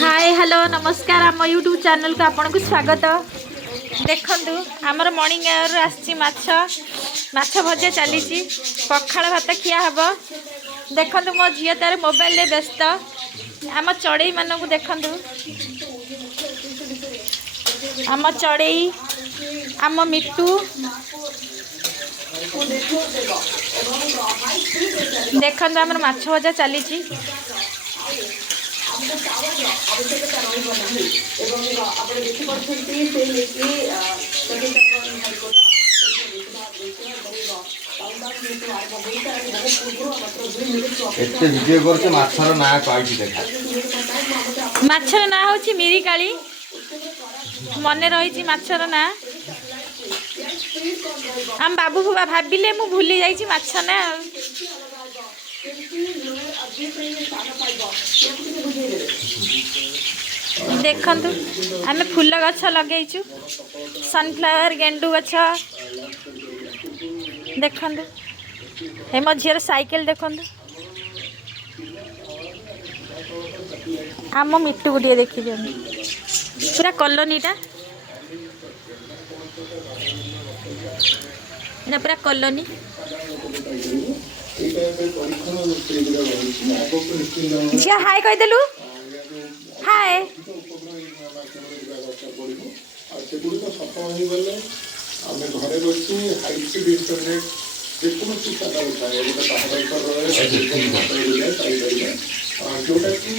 Hi hello नमस्कार आम YouTube channel को आपन को स्वागत। देखंतु आमर मॉर्निंग आवर आसी माछ भजा चली पखाड़ भात खिया हब। देखंतु मो झियो तार मोबाइल रे व्यस्त। आम चढ़ई मानक देखंतु आम चढ़ई आम मिट्टू देखंतु आमर माछ भजा चली माछर ना हूँ मिरिकाली मन रही माछर ना आम बाबू भाविले मु भूली जाइए माछ ना देखंतु आमे फूल गछ लगेइचु सनफ्लावर गेंडू गछ देखंतु हे मो झीर साइकिल देखंतु आम मिट्टू को देखी पूरा कॉलोनीटा एटा पूरा कॉलोनी झिया हाय कहीदेलु हाय जोटा कि